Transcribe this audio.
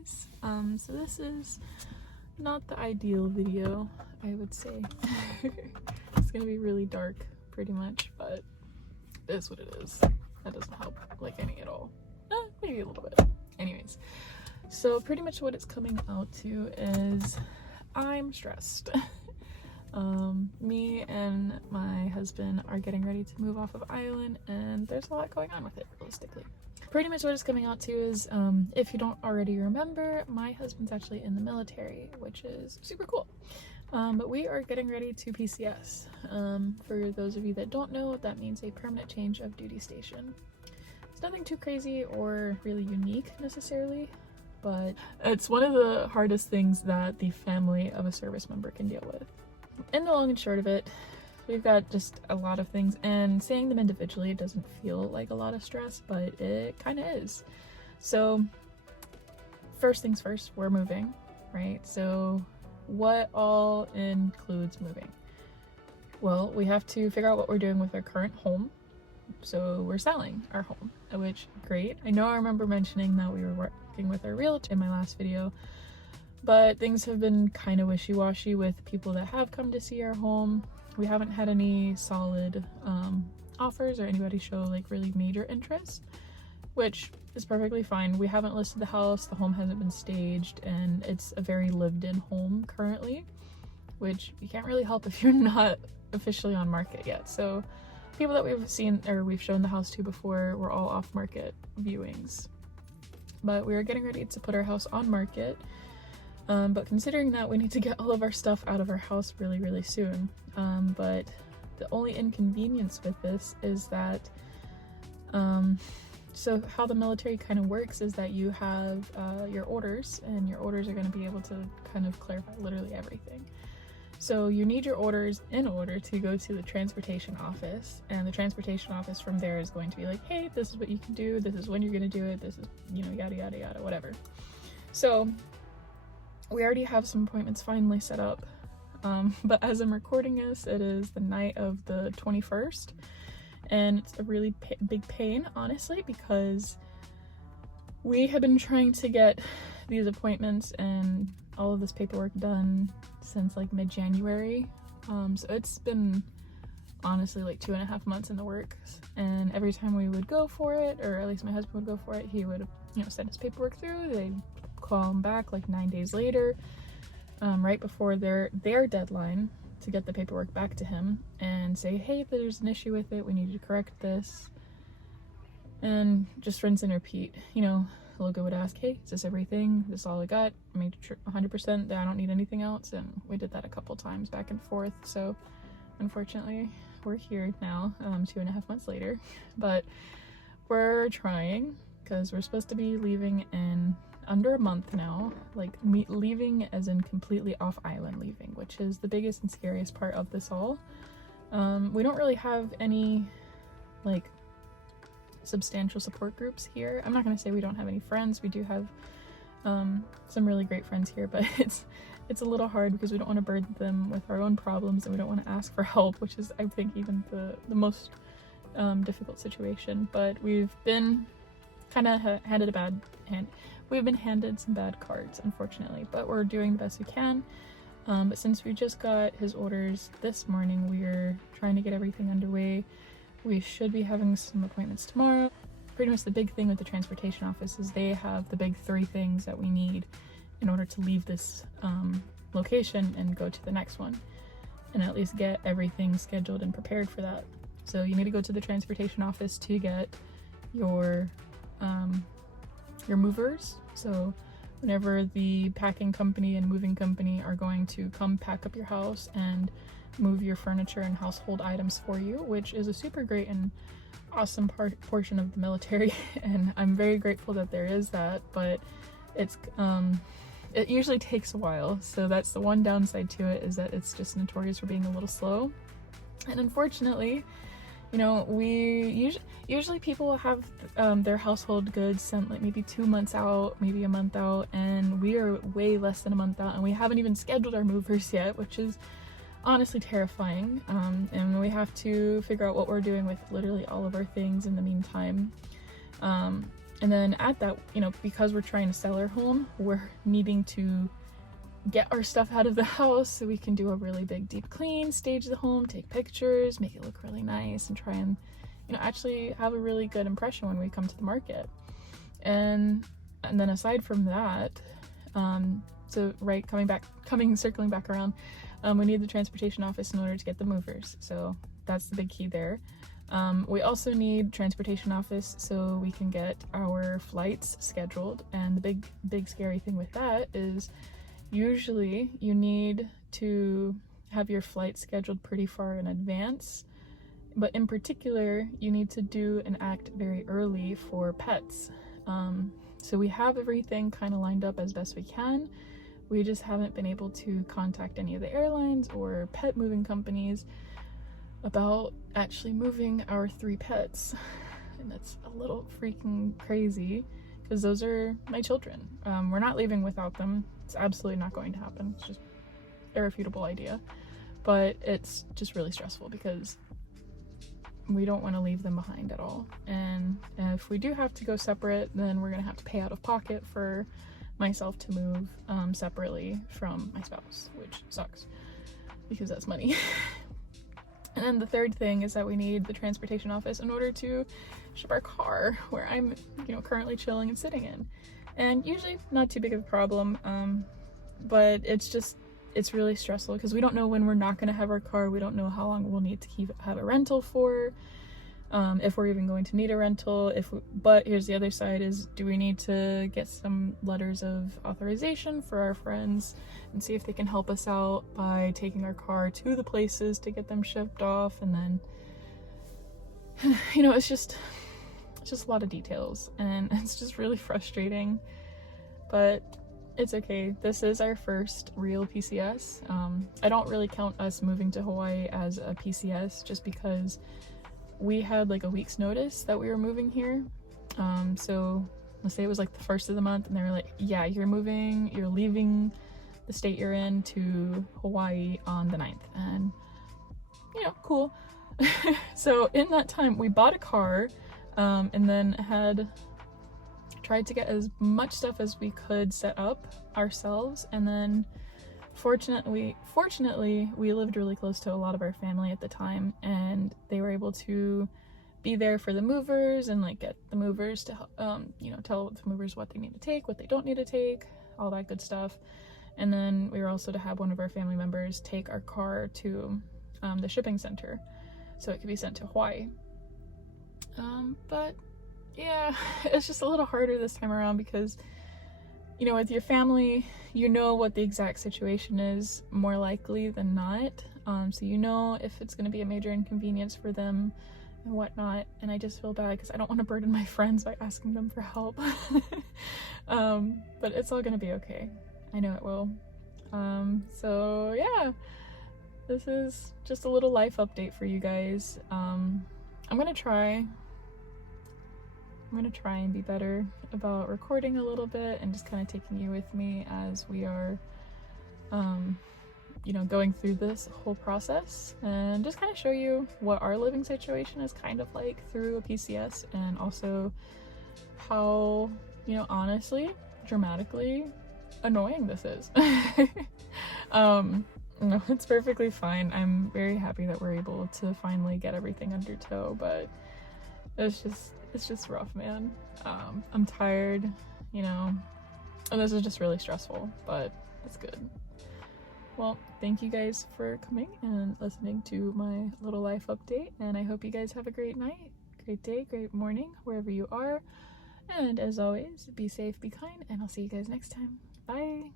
guys. So this is not the ideal video, I would say. It's gonna be really dark pretty much, but it is what it is. That doesn't help like any at all. Maybe a little bit. Anyways, so pretty much what it's coming out to is I'm stressed. Me and my husband are getting ready to move off of island, and there's a lot going on with it realistically. Pretty much what it's coming out to is, if you don't already remember, my husband's actually in the military, which is super cool. But we are getting ready to PCS. For those of you that don't know, that means a permanent change of duty station. It's nothing too crazy or really unique necessarily, but it's one of the hardest things that the family of a service member can deal with. And the long and short of it, we've got just a lot of things, and saying them individually doesn't feel like a lot of stress, but it kind of is. So first things first, we're moving, right? So what all includes moving? Well, we have to figure out what we're doing with our current home. So we're selling our home, which great. I know I remember mentioning that we were working with our realtor in my last video, but things have been kind of wishy-washy with people that have come to see our home. We haven't had any solid offers or anybody show like really major interest, which is perfectly fine. We haven't listed the house, the home hasn't been staged, and it's a very lived-in home currently, which you can't really help if you're not officially on market yet. So people that we've seen or we've shown the house to before were all off-market viewings. But we are getting ready to put our house on market. But considering that, we need to get all of our stuff out of our house really soon. But the only inconvenience with this is that, so how the military kind of works is that you have your orders, and your orders are going to be able to kind of clarify literally everything. So you need your orders in order to go to the transportation office, and the transportation office from there is going to be like, hey, this is what you can do, this is when you're going to do it, this is, you know, yada yada yada, whatever. So we already have some appointments finally set up, but as I'm recording this, it is the night of the 21st, and it's a really big pain, honestly, because we have been trying to get these appointments and all of this paperwork done since like mid-January. So it's been honestly like 2.5 months in the works, and every time we would go for it, or at least my husband would go for it, he would, you know, send his paperwork through. They call him back like 9 days later, right before their deadline to get the paperwork back to him, and say, hey, there's an issue with it, we need to correct this, and just rinse and repeat. You know, Logan would ask, hey, is this everything? Is this all I got? I made sure 100% that I don't need anything else, and we did that a couple times back and forth. So unfortunately we're here now, 2.5 months later, but we're trying, because we're supposed to be leaving in under a month now, like leaving as in completely off island leaving, which is the biggest and scariest part of this all. We don't really have any like substantial support groups here. I'm not going to say we don't have any friends. We do have some really great friends here, but it's a little hard because we don't want to burden them with our own problems, and we don't want to ask for help, which is, I think, even the most difficult situation. But we've been kind of handed a bad hand. We've been handed some bad cards, unfortunately, but we're doing the best we can. But since we just got his orders this morning, we're trying to get everything underway. We should be having some appointments tomorrow. Pretty much the big thing with the transportation office is they have the big 3 things that we need in order to leave this location and go to the next one, and at least get everything scheduled and prepared for that. So you need to go to the transportation office to get your movers. So whenever the packing company and moving company are going to come pack up your house and move your furniture and household items for you, which is a super great and awesome portion of the military, and I'm very grateful that there is that, but it's it usually takes a while. So that's the one downside to it, is that it's just notorious for being a little slow. And unfortunately, you know, we usually people have their household goods sent like maybe 2 months out, maybe a month out, and we are way less than a month out, and we haven't even scheduled our movers yet, which is honestly terrifying. And we have to figure out what we're doing with literally all of our things in the meantime. And then at that, you know, because we're trying to sell our home, we're needing to get our stuff out of the house so we can do a really big deep clean, stage the home, take pictures, make it look really nice, and try and, you know, actually have a really good impression when we come to the market. And then aside from that, so right, circling back around, we need the transportation office in order to get the movers. So that's the big key there. We also need transportation office so we can get our flights scheduled. And the big scary thing with that is usually you need to have your flight scheduled pretty far in advance, but in particular you need to do an act very early for pets. So we have everything kind of lined up as best we can. We just haven't been able to contact any of the airlines or pet moving companies about actually moving our 3 pets. And that's a little freaking crazy because those are my children. We're not leaving without them. It's absolutely not going to happen. It's just an irrefutable idea. But it's just really stressful because we don't want to leave them behind at all. And if we do have to go separate, then we're going to have to pay out of pocket for myself to move separately from my spouse, which sucks because that's money. And then the third thing is that we need the transportation office in order to ship our car, where I'm, you know, currently chilling and sitting in. And usually not too big of a problem, but it's really stressful because we don't know when we're not going to have our car. We don't know how long we'll need to have a rental for, if we're even going to need a rental. But here's the other side is, do we need to get some letters of authorization for our friends and see if they can help us out by taking our car to the places to get them shipped off? And then, you know, it's just a lot of details, and it's just really frustrating, but it's okay. This is our first real PCS. I don't really count us moving to Hawaii as a PCS just because we had like a week's notice that we were moving here. So let's say it was like the 1st of the month and they were like, yeah, you're leaving the state you're in to Hawaii on the 9th. And, you know, cool. So in that time we bought a car, and then had tried to get as much stuff as we could set up ourselves. And then fortunately we lived really close to a lot of our family at the time, and they were able to be there for the movers and like get the movers to you know, tell the movers what they need to take, what they don't need to take, all that good stuff. And then we were also to have one of our family members take our car to the shipping center so it could be sent to Hawaii. But yeah, it's just a little harder this time around because, you know, with your family, you know what the exact situation is more likely than not. So you know if it's going to be a major inconvenience for them and whatnot. And I just feel bad because I don't want to burden my friends by asking them for help. But it's all going to be okay. I know it will. So yeah, this is just a little life update for you guys. I'm gonna try and be better about recording a little bit and just kind of taking you with me as we are, you know, going through this whole process, and just kind of show you what our living situation is kind of like through a PCS, and also how, you know, honestly, dramatically annoying this is. No, it's perfectly fine. I'm very happy that we're able to finally get everything under tow, but it's just rough, man. I'm tired, you know, and this is just really stressful, but it's good. Well, thank you guys for coming and listening to my little life update, and I hope you guys have a great night, great day, great morning, wherever you are. And as always, be safe, be kind, and I'll see you guys next time. Bye!